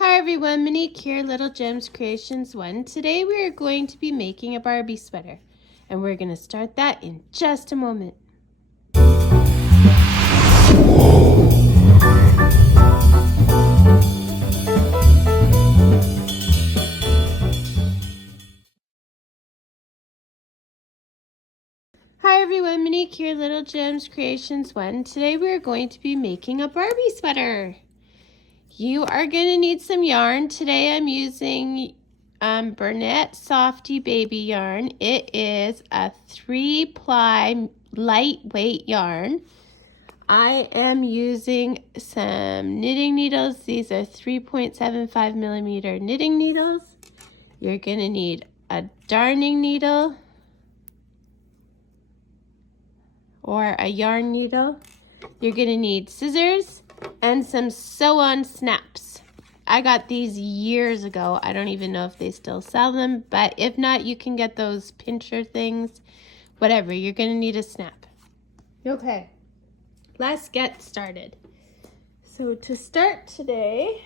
Hi everyone, Monique here, Little Gems Creations 1. Today we are going to be making a Barbie sweater, and we're going to start that in just a moment. Hi everyone, Monique here, Little Gems Creations 1. Today we are going to be making a Barbie sweater. You are going to need some yarn. Today I'm using Burnett Softy Baby yarn. It is a 3-ply lightweight yarn. I am using some knitting needles. These are 3.75 millimeter knitting needles. You're going to need a darning needle or a yarn needle. You're going to need scissors and some sew-on snaps. I got these years ago. I don't even know if they still sell them, but if not, you can get those pincher things. Whatever, you're going to need a snap. Okay, let's get started. So to start today,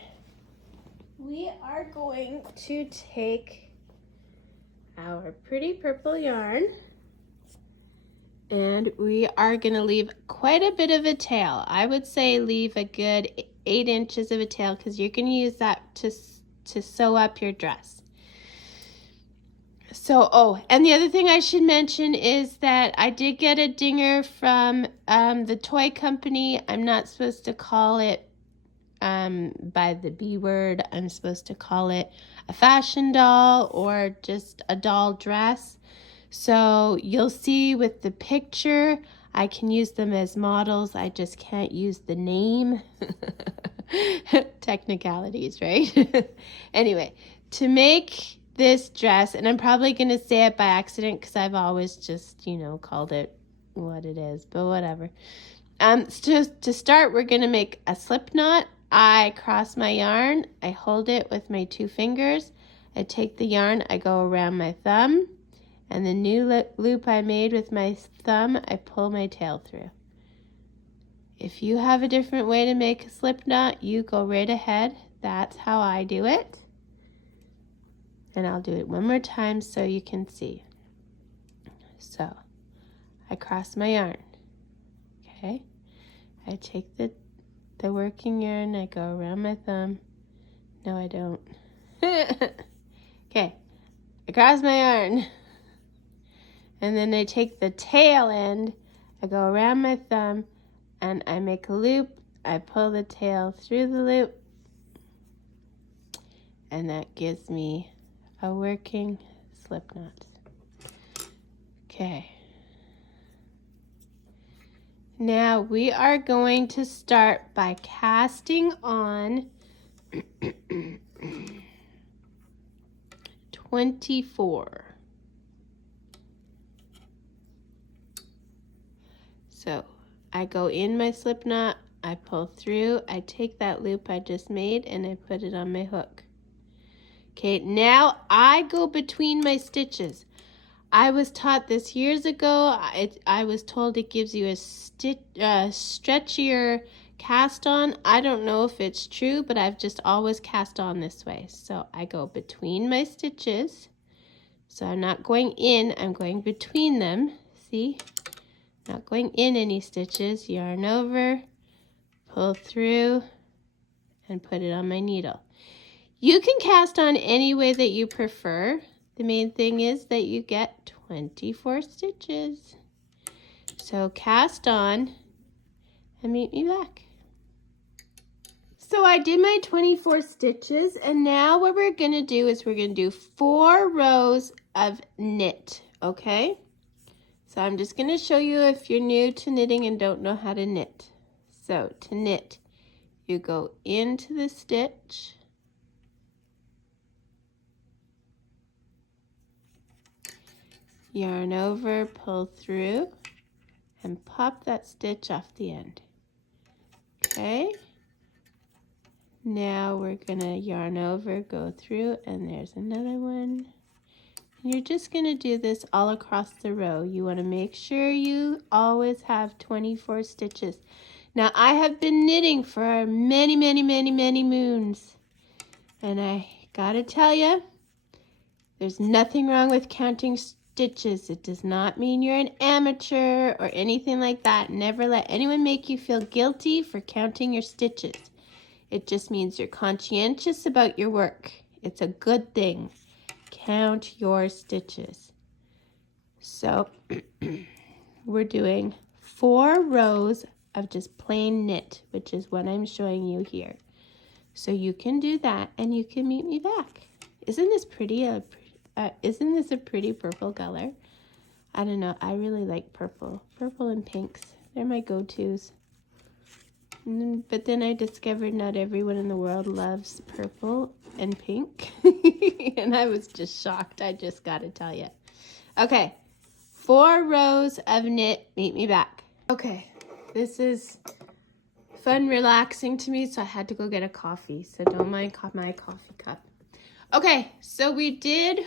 we are going to take our pretty purple yarn and we are going to leave quite a bit of a tail. I would say leave a good 8 inches of a tail because you're going to use that to sew up your dress. So, and the other thing I should mention is that I did get a dinger from the toy company. I'm not supposed to call it by the B word. I'm supposed to call it a fashion doll or just a doll dress. So you'll see with the picture, I can use them as models. I just can't use the name. Technicalities, right? Anyway, to make this dress, and I'm probably going to say it by accident because I've always just, called it what it is, but whatever. So to start, we're going to make a slip knot. I cross my yarn, I hold it with my 2 fingers, I take the yarn, I go around my thumb, and the new loop I made with my thumb, I pull my tail through. If you have a different way to make a slip knot, you go right ahead. That's how I do it. And I'll do it one more time so you can see. So, I cross my yarn, okay? I take the working yarn, I go around my thumb. No, I don't. Okay, I cross my yarn. And then I take the tail end, I go around my thumb, and I make a loop. I pull the tail through the loop. And that gives me a working slip knot. Okay. Now we are going to start by casting on 24. So I go in my slip knot, I pull through, I take that loop I just made and I put it on my hook. Okay, now I go between my stitches. I was taught this years ago. I was told it gives you a stretchier cast on. I don't know if it's true, but I've just always cast on this way. So I go between my stitches. So I'm not going in, I'm going between them. See? Not going in any stitches. Yarn over, pull through, and put it on my needle. You can cast on any way that you prefer. The main thing is that you get 24 stitches. So cast on and meet me back. So I did my 24 stitches, and now what we're going to do is we're going to do 4 rows of knit, okay? So I'm just going to show you if you're new to knitting and don't know how to knit. So to knit, you go into the stitch, yarn over, pull through, and pop that stitch off the end. Okay, now we're gonna yarn over, go through, and there's another one. And you're just gonna do this all across the row. You wanna make sure you always have 24 stitches. Now I have been knitting for many moons. And I gotta tell you, there's nothing wrong with counting stitches. It does not mean you're an amateur or anything like that. Never let anyone make you feel guilty for counting your stitches. It just means you're conscientious about your work. It's a good thing. Count your stitches. So we're doing 4 rows of just plain knit, which is what I'm showing you here. So you can do that and you can meet me back. Isn't this pretty? Isn't this a pretty purple color? I don't know. I really like purple. Purple and pinks. They're my go-tos. But then I discovered not everyone in the world loves purple and pink. And I was just shocked. I just got to tell you. Okay. 4 rows of knit. Meet me back. Okay. This is fun, relaxing to me, so I had to go get a coffee. So don't mind my coffee cup. Okay. So we did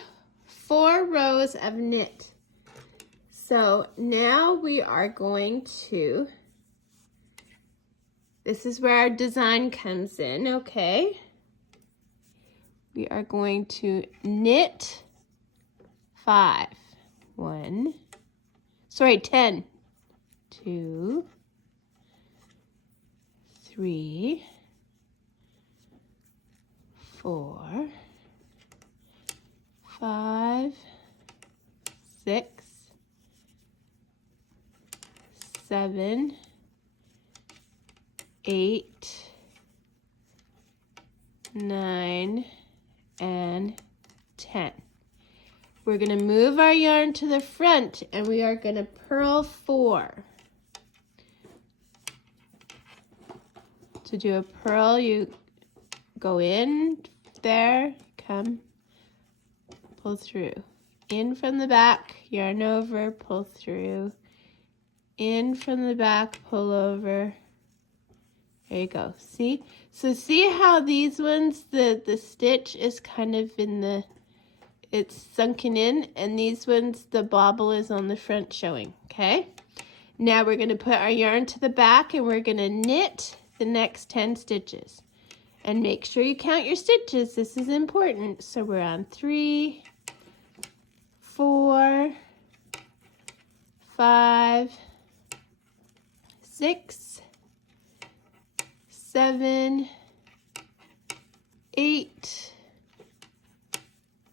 4 rows of knit. So now we are going to, this is where our design comes in, okay? We are going to knit 5. 10. 2, 3, 4, 5, 6, 7, 8, 9, and 10. We're going to move our yarn to the front and we are going to purl 4. To do a purl, you go in there, come, pull through. In from the back, yarn over, pull through. In from the back, pull over. There you go. See? So see how these ones, the stitch is kind of in the, it's sunken in, and these ones, the bobble is on the front showing, okay? Now we're going to put our yarn to the back and we're going to knit the next 10 stitches. And make sure you count your stitches. This is important. So we're on 3, 4, 5, 6, 7, 8,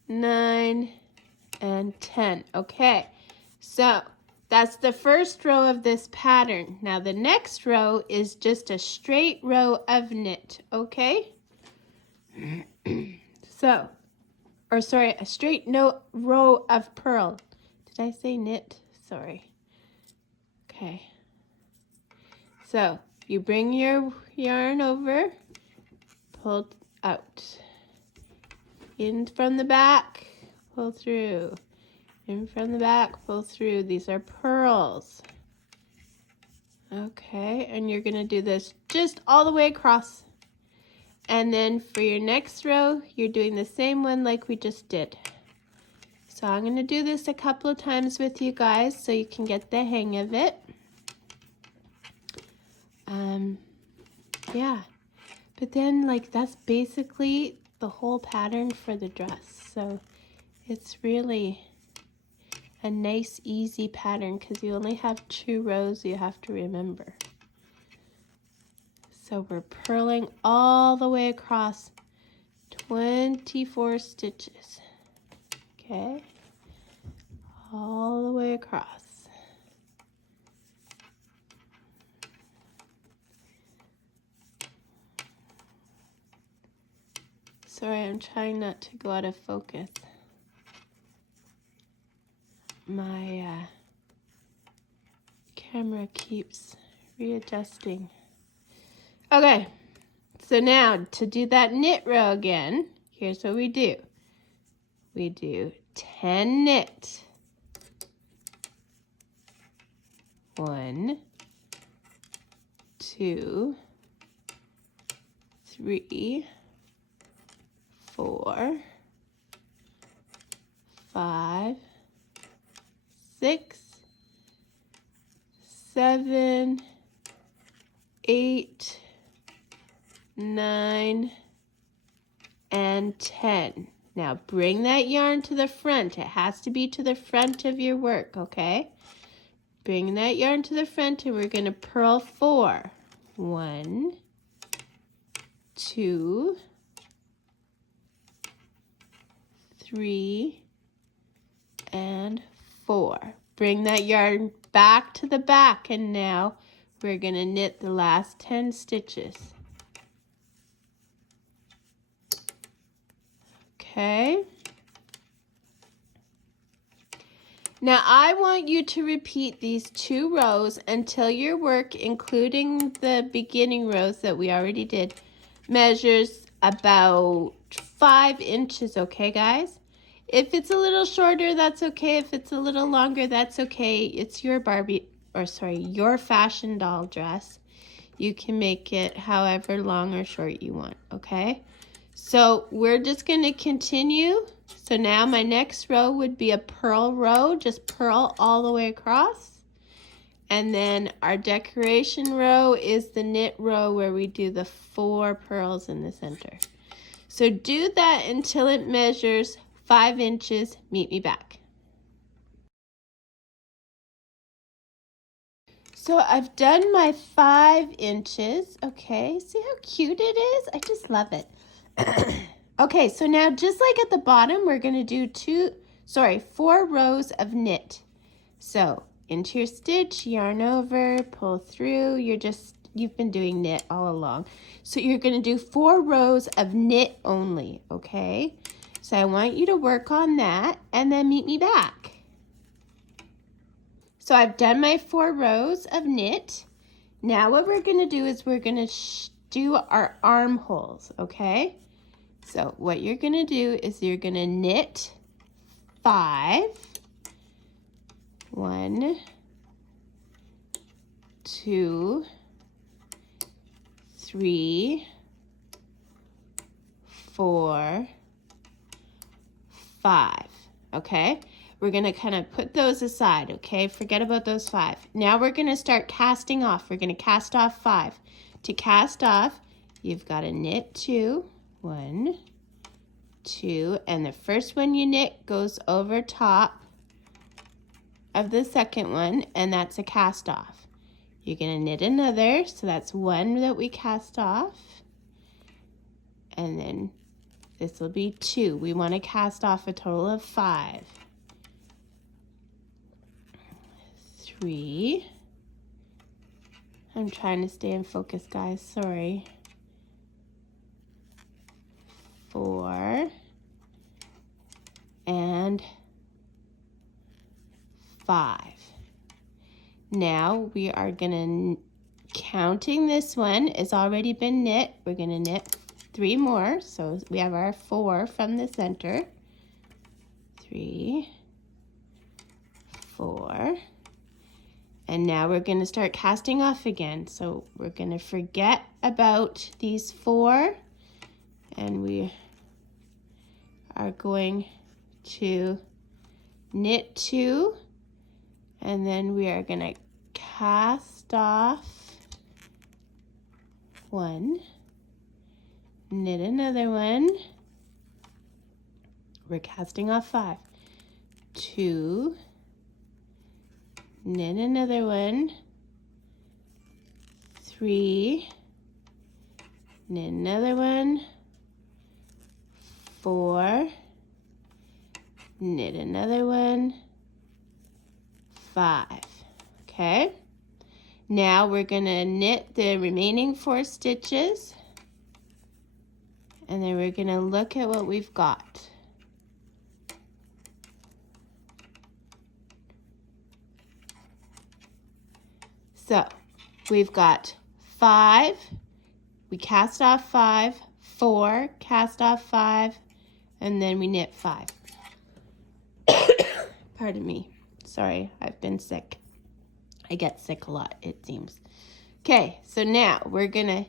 9, and 10. Okay, so that's the first row of this pattern. Now the next row is just a straight row of knit, okay? So, a straight row of purl. Did I say knit? Sorry. Okay. So, you bring your yarn over, pull out. In from the back, pull through. In from the back, pull through. These are purls. Okay, and you're going to do this just all the way across. And then for your next row, you're doing the same one like we just did. So I'm going to do this a couple of times with you guys so you can get the hang of it. Yeah, but then like that's basically the whole pattern for the dress. So it's really a nice, easy pattern because you only have 2 rows you have to remember. So we're purling all the way across 24 stitches. Okay, all the way across. Sorry, I'm trying not to go out of focus. My camera keeps readjusting. Okay, so now to do that knit row again, here's what we do. We do 10 knit. 1, 2, 3, 4, 5, 6, 7, 8, 9, and 10. Now bring that yarn to the front. It has to be to the front of your work, okay? Bring that yarn to the front and we're going to purl 4. 1, 2, 3, and 4. Bring that yarn back to the back and now we're going to knit the last 10 stitches. Okay. Now I want you to repeat these 2 rows until your work, including the beginning rows that we already did, measures about 5 inches, okay guys? If it's a little shorter, that's okay. If it's a little longer, that's okay. It's your your fashion doll dress. You can make it however long or short you want, okay? So we're just going to continue. So now my next row would be a purl row. Just purl all the way across. And then our decoration row is the knit row where we do the 4 pearls in the center. So do that until it measures 5 inches. Meet me back. So I've done my 5 inches. Okay, see how cute it is? I just love it. Okay, so now just like at the bottom, we're going to do 4 rows of knit. So into your stitch, yarn over, pull through. You've been doing knit all along. So you're going to do 4 rows of knit only, okay? So I want you to work on that and then meet me back. So I've done my 4 rows of knit. Now what we're going to do is we're going to do our armholes, okay? So what you're going to do is you're going to knit 5, 1, 2, 3, 4, 5, okay? We're going to kind of put those aside, okay? Forget about those 5. Now we're going to start casting off. We're going to cast off 5. To cast off, you've got to knit 2, 1, 2, and the first one you knit goes over top of the second one, and that's a cast off. You're going to knit another, so that's 1 that we cast off, and then this will be 2. We want to cast off a total of 5. 3. I'm trying to stay in focus, guys, sorry. 4 and 5. Now we are going to, counting this one, it's already been knit. We're going to knit 3 more. So we have our 4 from the center. 3, 4. And now we're going to start casting off again. So we're going to forget about these 4. And we are going to knit 2, and then we are going to cast off 1, knit another one, we're casting off 5, 2, knit another one, 3, knit another one, 4, knit another one, 5. Okay, now we're going to knit the remaining 4 stitches, and then we're going to look at what we've got. So we've got 5, we cast off 5, 4, cast off 5, and then we knit 5. Pardon me. Sorry, I've been sick. I get sick a lot, it seems. Okay, so now we're going to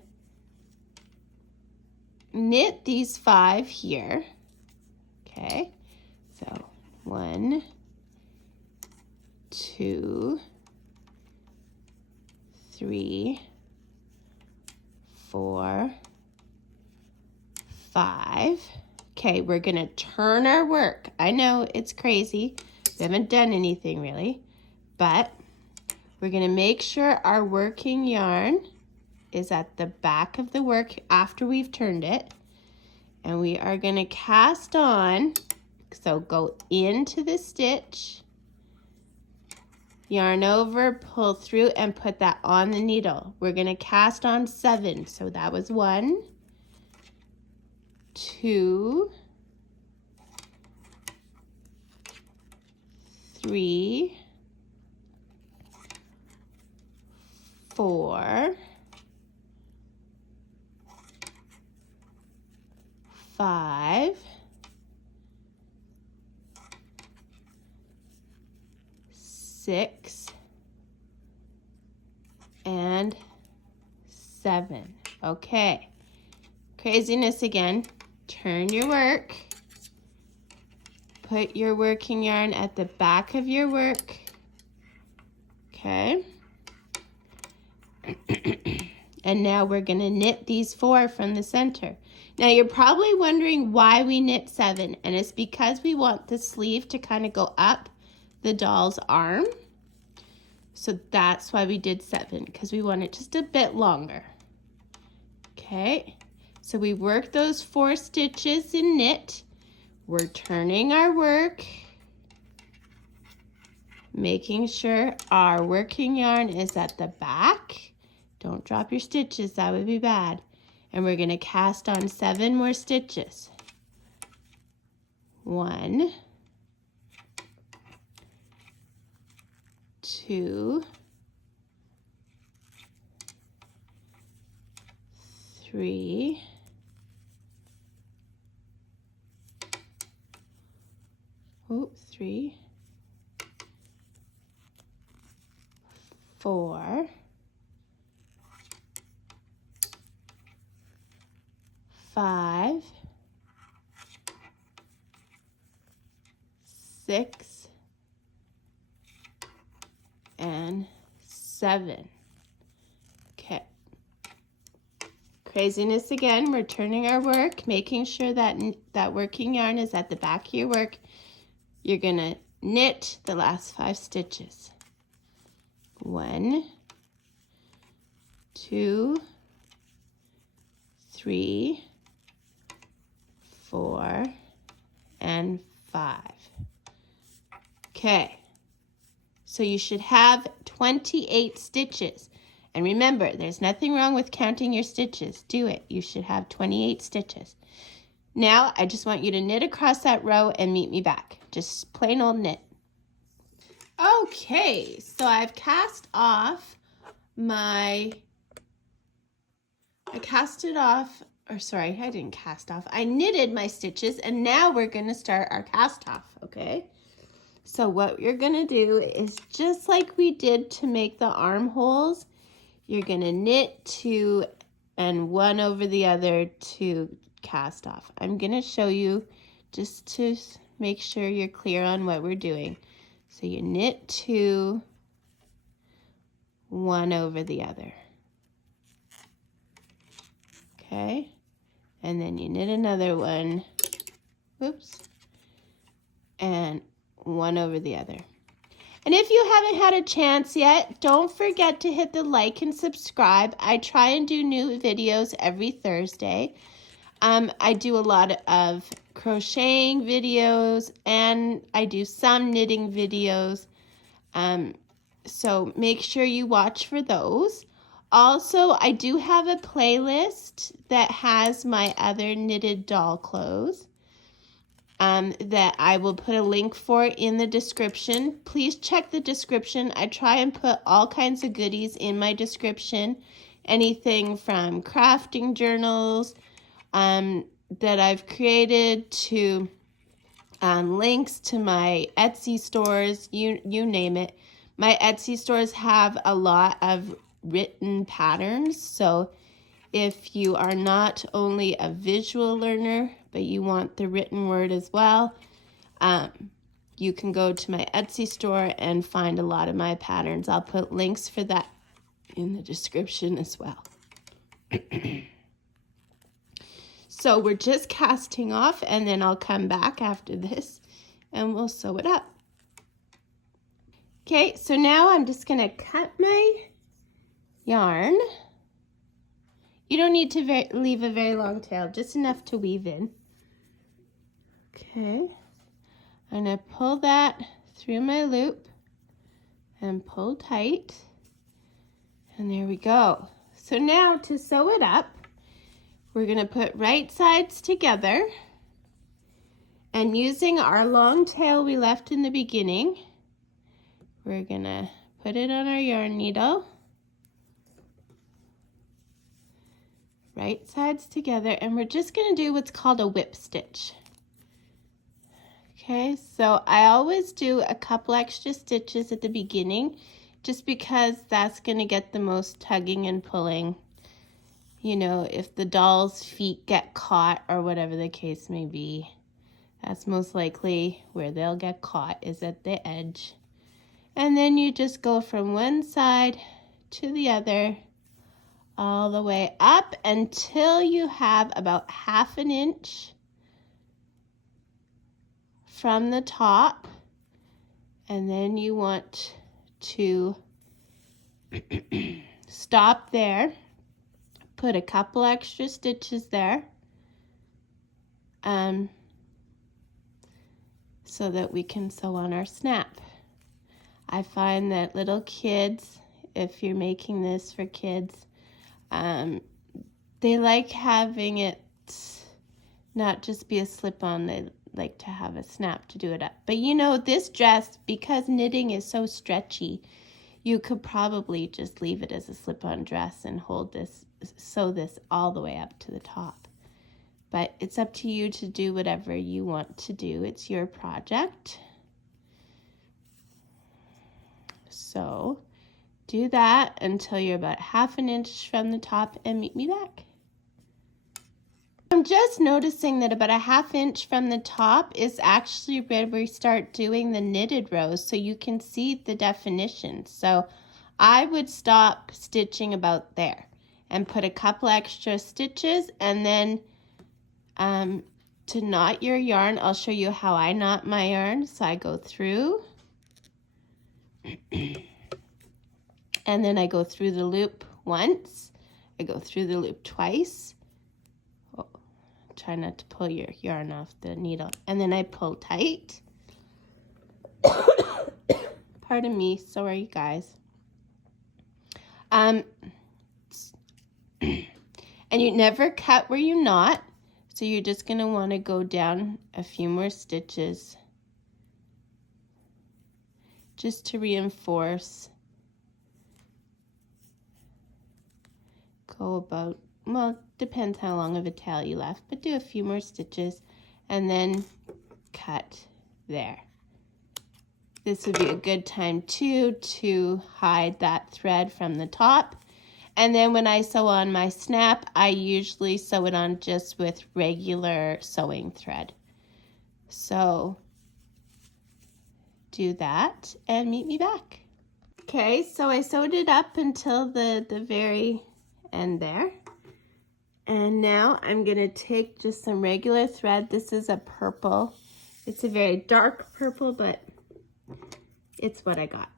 knit these 5 here. Okay, so 1, 2, 3, 4, 5. Okay, we're going to turn our work. I know it's crazy. We haven't done anything really, but we're going to make sure our working yarn is at the back of the work after we've turned it. And we are going to cast on. So go into the stitch, yarn over, pull through, and put that on the needle. We're going to cast on 7. So that was 1, 2, 3, 4, 5, 6, and 7. Okay. Craziness again. Turn your work. Put your working yarn at the back of your work. Okay. And now we're going to knit these 4 from the center. Now you're probably wondering why we knit 7, and it's because we want the sleeve to kind of go up the doll's arm. So that's why we did 7, because we want it just a bit longer. Okay, so we work those 4 stitches in knit. We're turning our work, making sure our working yarn is at the back. Don't drop your stitches, that would be bad. And we're going to cast on 7 more stitches. 1, 2, 3, 4, 5, 6, and 7. Okay. Craziness again. We're turning our work, making sure that that working yarn is at the back of your work. You're going to knit the last 5 stitches. 1, 2, 3, 4, and 5. Okay, so you should have 28 stitches. And remember, there's nothing wrong with counting your stitches. Do it. You should have 28 stitches. Now, I just want you to knit across that row and meet me back. Just plain old knit. Okay, so I've cast off my... I knitted my stitches, and now we're going to start our cast off, okay? So what you're going to do is just like we did to make the armholes, you're going to knit 2 and 1 over the other to cast off. I'm going to show you just to make sure you're clear on what we're doing. So you knit 2, 1 over the other. Okay, and then you knit another one, whoops, and 1 over the other. And if you haven't had a chance yet, don't forget to hit the like and subscribe. I try and do new videos every Thursday. I do a lot of crocheting videos, and I do some knitting videos, so make sure you watch for those. Also, I do have a playlist that has my other knitted doll clothes that I will put a link for in the description. Please check the description. I try and put all kinds of goodies in my description. Anything from crafting journals that I've created to links to my Etsy stores, you name it. My Etsy stores have a lot of written patterns, so if you are not only a visual learner but you want the written word as well, you can go to my Etsy store and find a lot of my patterns. I'll put links for that in the description as well. So we're just casting off, and then I'll come back after this and we'll sew it up. Okay, so now I'm just gonna cut my yarn. You don't need to leave a very long tail, just enough to weave in. Okay, I'm gonna pull that through my loop and pull tight. And there we go. So now to sew it up, we're gonna put right sides together, and using our long tail we left in the beginning, we're gonna put it on our yarn needle, right sides together, and we're just gonna do what's called a whip stitch. Okay, so I always do a couple extra stitches at the beginning, just because that's gonna get the most tugging and pulling. You know, if the doll's feet get caught or whatever the case may be, that's most likely where they'll get caught, is at the edge. And then you just go from one side to the other, all the way up until you have about 1/2 inch from the top. And then you want to stop there, put a couple extra stitches there, so that we can sew on our snap. I find that little kids, if you're making this for kids, they like having it not just be a slip-on, they like to have a snap to do it up. But you know, this dress, because knitting is so stretchy, you could probably just leave it as a slip-on dress and sew this all the way up to the top. But it's up to you to do whatever you want to do. It's your project. So do that until you're about 1/2 inch from the top and meet me back. I'm just noticing that about 1/2 inch from the top is actually where we start doing the knitted rows, so you can see the definition. So I would stop stitching about there and put a couple extra stitches, and then to knot your yarn, I'll show you how I knot my yarn. So I go through and then I go through the loop once, I go through the loop twice. Oh, try not to pull your yarn off the needle, and then I pull tight. Pardon me, sorry guys. And you never cut where you knot, so you're just going to want to go down a few more stitches just to reinforce. Go about, well, depends how long of a tail you left, but do a few more stitches and then cut there. This would be a good time too to hide that thread from the top. And then when I sew on my snap, I usually sew it on just with regular sewing thread. So do that and meet me back. Okay, so I sewed it up until the very end there. And now I'm gonna take just some regular thread. This is a purple. It's a very dark purple, but it's what I got.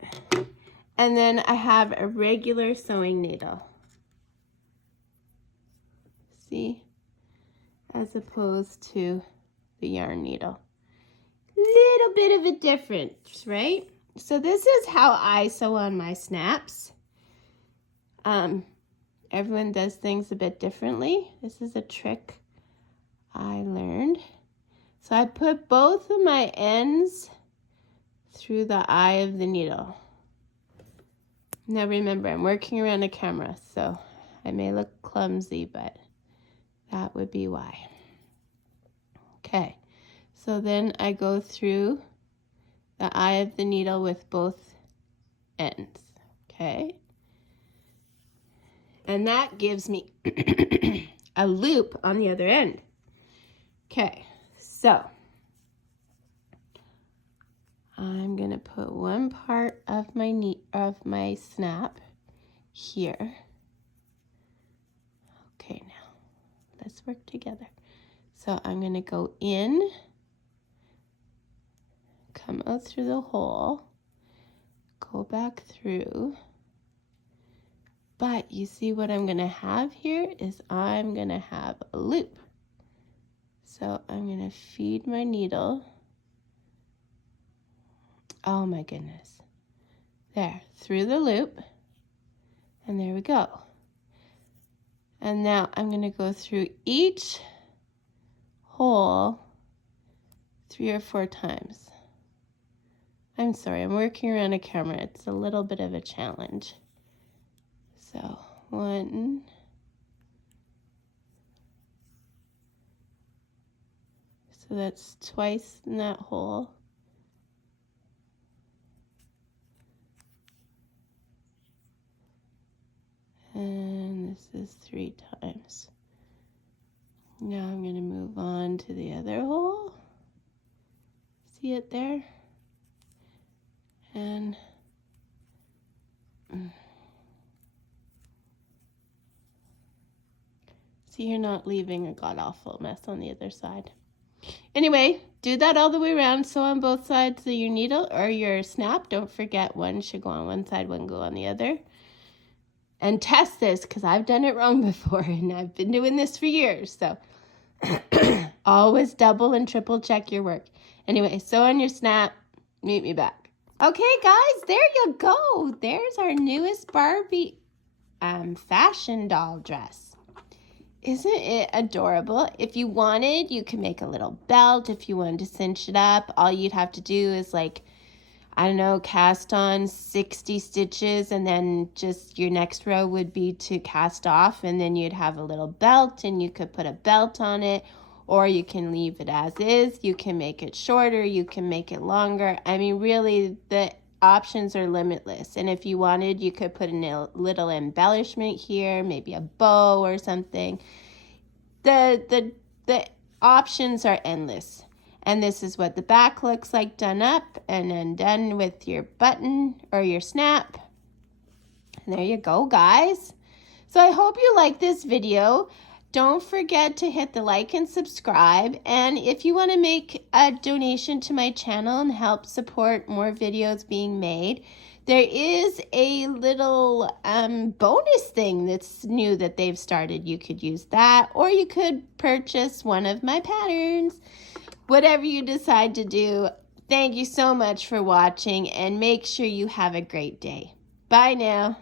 And then I have a regular sewing needle. See? As opposed to the yarn needle. Little bit of a difference, right? So this is how I sew on my snaps. Everyone does things a bit differently. This is a trick I learned. So I put both of my ends through the eye of the needle. Now remember, I'm working around a camera, so I may look clumsy, but that would be why. Okay, so then I go through the eye of the needle with both ends, okay? And that gives me a loop on the other end. Okay, so I'm gonna put one part of my snap here. Okay, now let's work together. So I'm going to go in, come out through the hole, go back through. But you see what I'm going to have here is I'm going to have a loop. So I'm going to feed my needle. Oh my goodness. There, through the loop. And there we go. And now I'm going to go through each hole 3 or 4 times. I'm sorry, I'm working around a camera. It's a little bit of a challenge. So 1, so that's twice in that hole. And this is 3 times. Now I'm going to move on to the other hole. See it there? And see, you're not leaving a god-awful mess on the other side. Anyway, do that all the way around. Sew on both sides of your needle or your snap. Don't forget one should go on one side, one go on the other. And test this, because I've done it wrong before, and I've been doing this for years. So always double and triple check your work. Anyway, sew on your snap. Meet me back. Okay, guys, there you go. There's our newest Barbie fashion doll dress. Isn't it adorable? If you wanted, you could make a little belt. If you wanted to cinch it up, all you'd have to do is, like, I don't know, cast on 60 stitches, and then just your next row would be to cast off, and then you'd have a little belt, and you could put a belt on it, or you can leave it as is. You can make it shorter, you can make it longer. I mean, really, the options are limitless. And if you wanted, you could put a little embellishment here, maybe a bow or something. The options are endless. And this is what the back looks like done up and then done with your button or your snap. And there you go, guys. So I hope you like this video. Don't forget to hit the like and subscribe. And if you want to make a donation to my channel and help support more videos being made, there is a little bonus thing that's new that they've started. You could use that, or you could purchase one of my patterns. Whatever you decide to do, thank you so much for watching, and make sure you have a great day. Bye now.